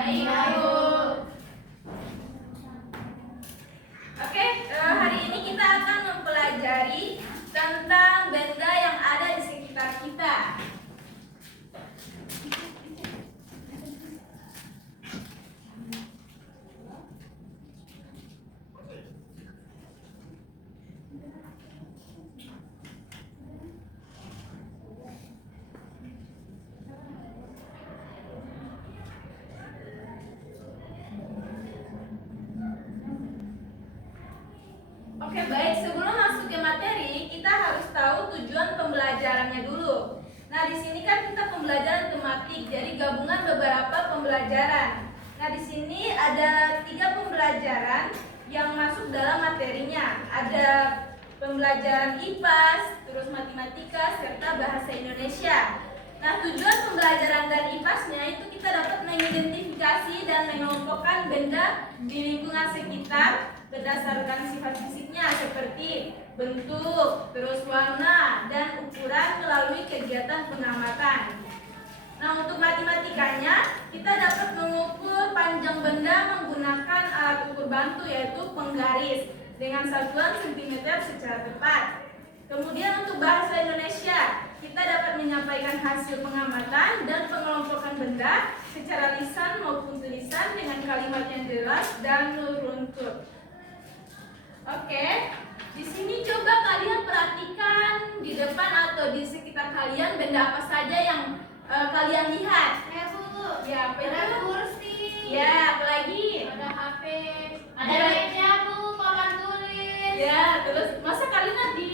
Baik, Bu. Oke, hari ini kita akan mempelajari tentang benda yang ada di sekitar kita. Oke, baik. Sebelum masuk ke materi, kita harus tahu tujuan pembelajarannya dulu. Nah, di sini kan kita pembelajaran tematik, jadi gabungan beberapa pembelajaran. Nah, di sini ada 3 pembelajaran yang masuk dalam materinya. Ada pembelajaran IPAS, terus matematika, serta bahasa Indonesia. Nah, tujuan pembelajaran dan IPAS-nya itu kita dapat mengidentifikasi dan mengelompokkan benda di lingkungan sekitar berdasarkan sifat fisiknya seperti bentuk, terus warna, dan ukuran melalui kegiatan pengamatan. Nah, untuk matematikanya, kita dapat mengukur panjang benda menggunakan alat ukur bantu yaitu penggaris dengan satuan cm secara tepat. Kemudian untuk bahasa Indonesia, kita dapat menyampaikan hasil pengamatan dan pengelompokan benda secara lisan maupun tulisan dengan kalimat yang jelas dan meruntut. Oke, di sini coba kalian perhatikan di depan atau di sekitar kalian benda apa saja yang kalian lihat. Ya, Bu. Ya, apa itu? Ada kursi. Ya, apa lagi? Ada HP. Ada meja, Bu, papan tulis. Ya, terus masa kalian di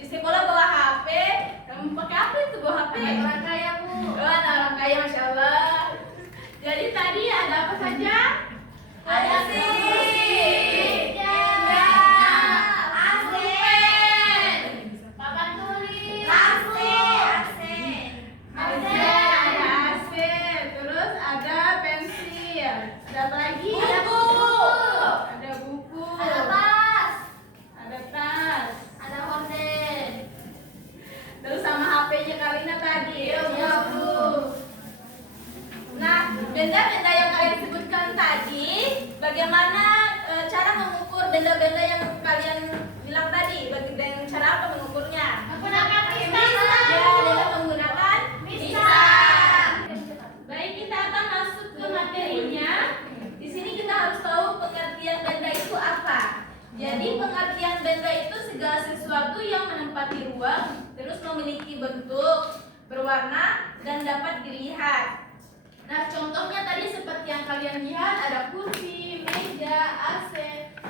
sekolah bawa HP? Kamu pakai apa itu bawa HP? Orang kaya, Bu. Oh, anak orang kaya, Masya Allah. Jadi tadi ada apa saja? Ada kursi, meja, AC, papan tulis, AC, Ada AC, terus ada pensil. Ada apa lagi? buku, Ada buku. ada tas, Ada tas. ada horden. Terus sama HP-nya Kalina tadi. Iya, Bu. Nah, benda-benda yang kalian sebutkan tadi, bagaimana cara mengukur benda-benda yang kalian bilang tadi? Dengan cara apa mengukurnya? Menggunakan Ya, dengan menggunakan pisau. Baik, kita akan masuk ke materinya. Di sini kita harus tahu pengertian benda itu apa. Jadi pengertian benda itu segala sesuatu yang menempati ruang, terus memiliki bentuk, berwarna, dan dapat dilihat. Nah, contohnya tadi seperti yang kalian lihat ada kursi, meja, AC,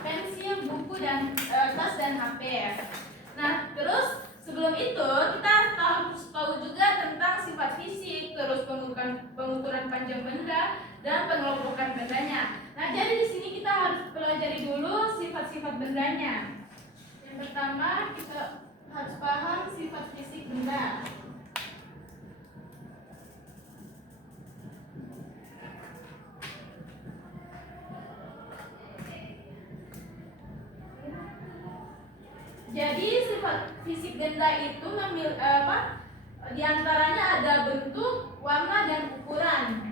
pensil, buku, dan tas dan HP. Nah, terus sebelum itu kita harus tahu juga tentang sifat fisik, terus pengukuran panjang benda dan pengelompokan bendanya. Nah, jadi di sini kita harus pelajari dulu sifat-sifat bendanya. Yang pertama kita harus paham sifat fisik benda. Jadi sifat fisik benda itu di antaranya ada bentuk, warna, dan ukuran.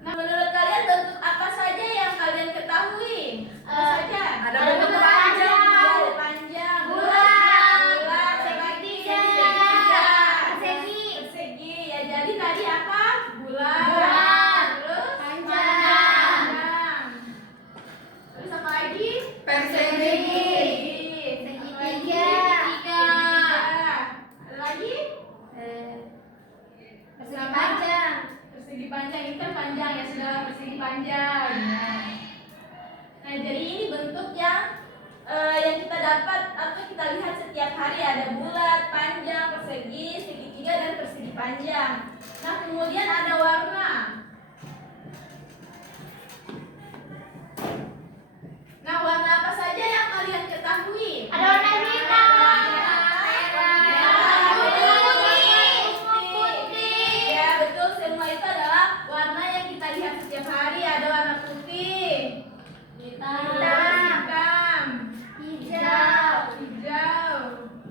Nah, menurut kalian bentuk apa saja yang kalian ketahui? Apa saja? Ada bentuk panjang, ada panjang, bulat, bulat, segitiga, persegi. persegi. Ya, jadi tadi apa? Bulat. Bulat. Terus Panjang. Terus apa lagi? Persegi. Segitiga. Ada lagi? Persegi panjang. Persegi panjang, ini kan panjang ya, sudah persegi panjang. Nah, jadi ini bentuk yang kita dapat atau kita lihat setiap hari, ada bulat, panjang, persegi, segitiga, dan persegi panjang. Nah, kemudian ada warna. Nah, warna apa saja yang kalian ketahui? Ada warna hitam, merah, putih. Ya, betul, semua itu adalah warna yang kita lihat setiap hari. Ada warna putih, hitam, hitam, hijau, hijau,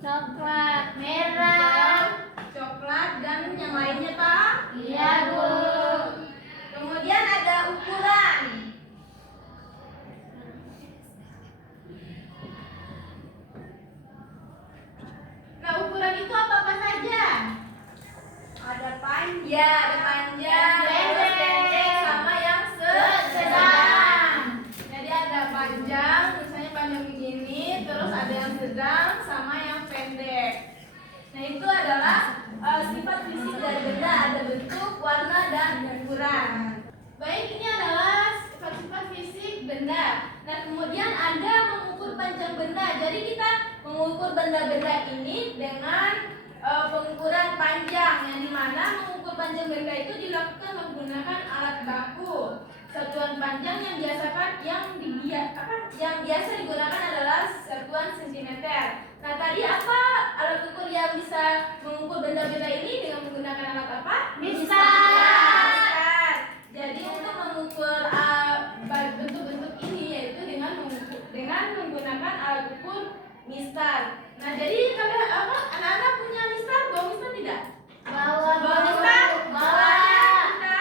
coklat, Ya, ada panjang, terus Pendek. pendek, sama yang sedang. Jadi ada panjang, misalnya panjang begini, terus ada yang sedang, sama yang pendek. Nah itu adalah sifat fisik dari benda, ada bentuk, warna, dan ukuran. Baik, ini adalah sifat-sifat fisik benda. Nah kemudian Anda mengukur panjang benda. Jadi kita mengukur benda-benda ini dengan pengukuran panjang, yang dimana mengukur panjang benda itu dilakukan menggunakan alat baku. Satuan panjang yang biasa digunakan adalah satuan sentimeter. Nah tadi apa alat ukur yang bisa mengukur benda-benda ini dengan menggunakan alat apa? Mistar. Jadi untuk mengukur bentuk-bentuk ini yaitu dengan menggunakan alat ukur mistar. Nah jadi kalian anak-anak punya mistar? Bawa mistar tidak? Bawa. Bawa mistar? Bawa. Kita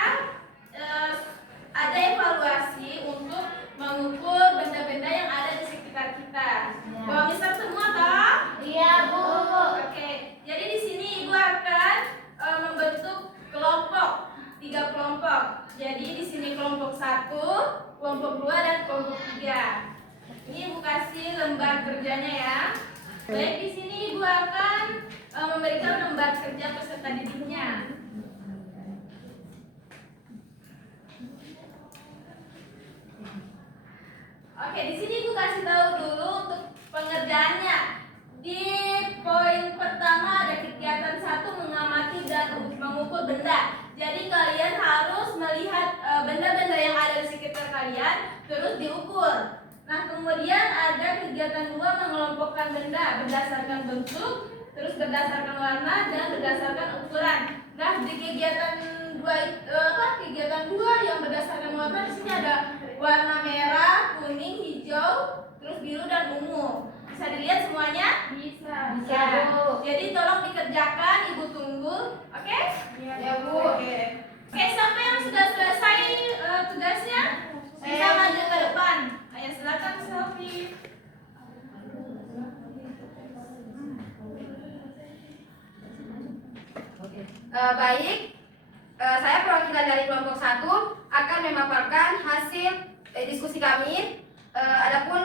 ada evaluasi untuk mengukur benda-benda yang ada di sekitar kita. Ya. Bawa mistar semua toh? Iya, Bu. Oke. Jadi di sini Ibu akan membentuk kelompok, 3 kelompok. Jadi di sini kelompok 1, kelompok 2, dan kelompok 3. Ini Ibu kasih lembar kerjanya ya. Baik, di sini Ibu akan memberikan lembar kerja peserta didiknya. Oke, di sini Ibu kasih tahu dulu untuk pengerjaannya. Di poin pertama ada kegiatan 1 mengamati dan mengukur benda. Jadi kalian harus melihat benda-benda yang ada di sekitar kalian terus diukur. Nah, kemudian ada kegiatan 2 mengelompokkan benda berdasarkan bentuk, terus berdasarkan warna dan berdasarkan ukuran. Nah, di kegiatan 2 yang berdasarkan warna di sini ada warna merah, kuning, hijau, terus biru dan ungu. Bisa dilihat semuanya? Bisa, Ya. Bu. Jadi tolong dikerjakan, Ibu tunggu. Oke? Ya, Bu. Oke. Oke, siapa yang sudah selesai tugasnya? Bisa maju ke depan. Ayo silakan Sofi. Baik, saya perwakilan dari kelompok 1 akan memaparkan hasil diskusi kami. Adapun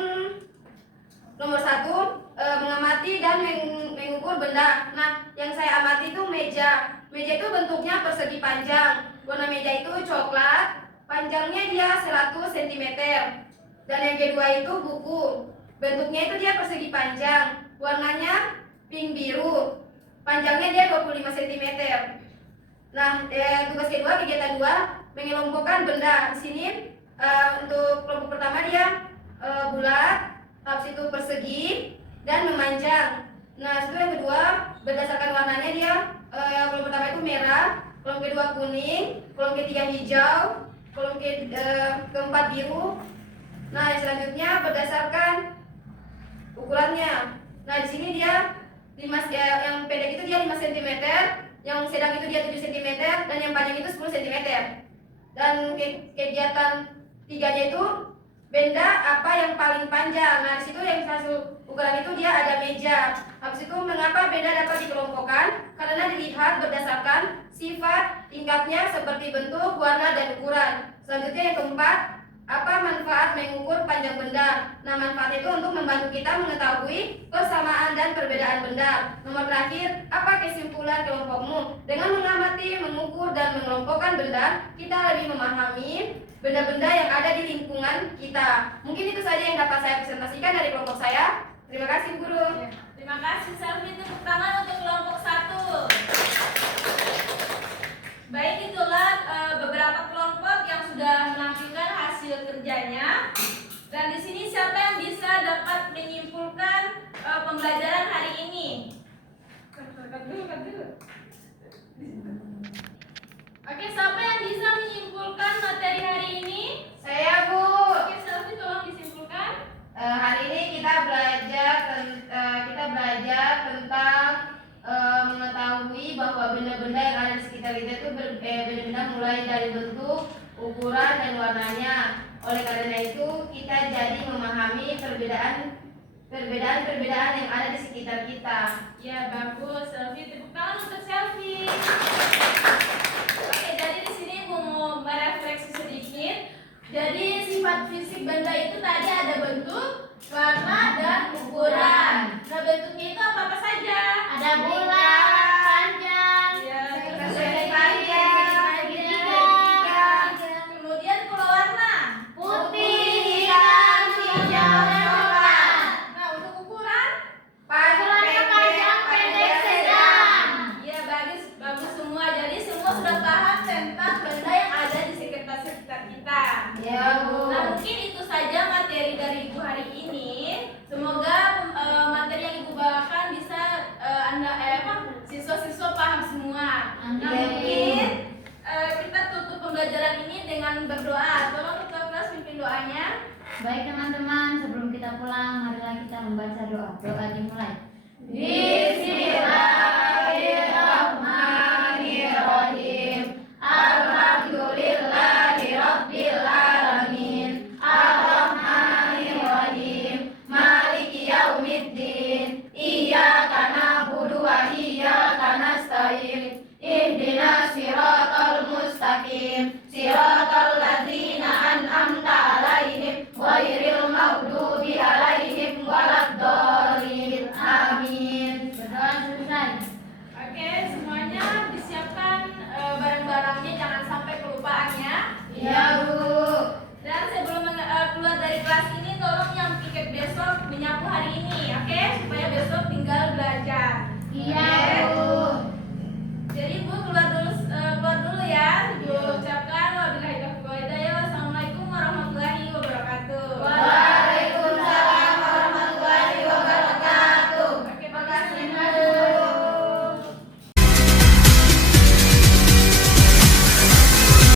nomor 1 mengamati dan mengukur benda. Nah, yang saya amati itu meja. Meja itu bentuknya persegi panjang. Warna meja itu coklat. Panjangnya dia 100 cm. Dan yang kedua itu buku. Bentuknya itu dia persegi panjang. Warnanya pink biru. Panjangnya dia 25 cm. Nah, tugas kedua, kegiatan 2 mengelompokkan benda. Di sini untuk kelompok pertama dia bulat, habis itu persegi dan memanjang. Nah, itu yang kedua berdasarkan warnanya dia kelompok pertama itu merah, kelompok kedua kuning, kelompok ketiga hijau, kelompok keempat biru. Nah, yang selanjutnya berdasarkan ukurannya. Nah, di sini dia yang pendek itu dia 5 cm, yang sedang itu dia 7 cm, dan yang panjang itu 10 cm. Dan kegiatan 3-nya itu benda apa yang paling panjang. Nah, di situ yang satu ukuran itu dia ada meja. Habis itu mengapa benda dapat dikelompokkan? Karena dilihat berdasarkan sifat tingkatnya seperti bentuk, warna, dan ukuran. Selanjutnya yang keempat, apa manfaat mengukur panjang benda? Nah, manfaat itu untuk membantu kita mengetahui persamaan dan perbedaan benda. Nomor terakhir, apa kesimpulan kelompokmu? Dengan mengamati, mengukur, dan mengelompokkan benda, kita lebih memahami benda-benda yang ada di lingkungan kita. Mungkin itu saja yang dapat saya presentasikan dari kelompok saya. Terima kasih, guru. Terima kasih Selvi. Tepuk tangan untuk kelompok 1. Baik, itulah beberapa kelompok yang sudah menampilkan hasil kerjanya. Dan di sini siapa yang bisa dapat menyimpulkan pembelajaran hari ini? Oke, siapa yang bisa menyimpulkan materi hari ini? Saya, Bu. Oke, Selvi tolong disimpulkan. Hari ini kita belajar tentang mengetahui bahwa benda-benda yang ada di sekitar kita itu benda-benda mulai dari bentuk, ukuran, dan warnanya. Oleh karena itu kita jadi memahami perbedaan perbedaan-perbedaan yang ada di sekitar kita. Ya bagus, selfie, tepuk tangan untuk selfie. Oke, jadi di sini Ibu mau merefleksi sedikit. Jadi sifat fisik benda itu tadi ada bentuk, warna, dan ukuran. Nah bentuknya itu apa saja? Ada bulat, panjang, Ya, Persegi panjang, segitiga. kemudian kalau warna. putih, hitam, hijau, dan coklat. Nah untuk ukuran. Ukurannya panjang, pendek, sedang. Ya bagus, bagus semua. Jadi semua sudah paham tentang benda yang ada di sekitar kita. Ya, Bu. Nah mungkin itu saja materi dari Ibu hari ini. Semoga materi yang Ibu bawakan bisa siswa-siswa paham semua. Nah Amin. mungkin kita tutup pembelajaran ini dengan berdoa. Tolong ketua kelas pimpin doanya. Baik teman-teman, sebelum kita pulang, marilah kita membaca doa. Doa dimulai. Di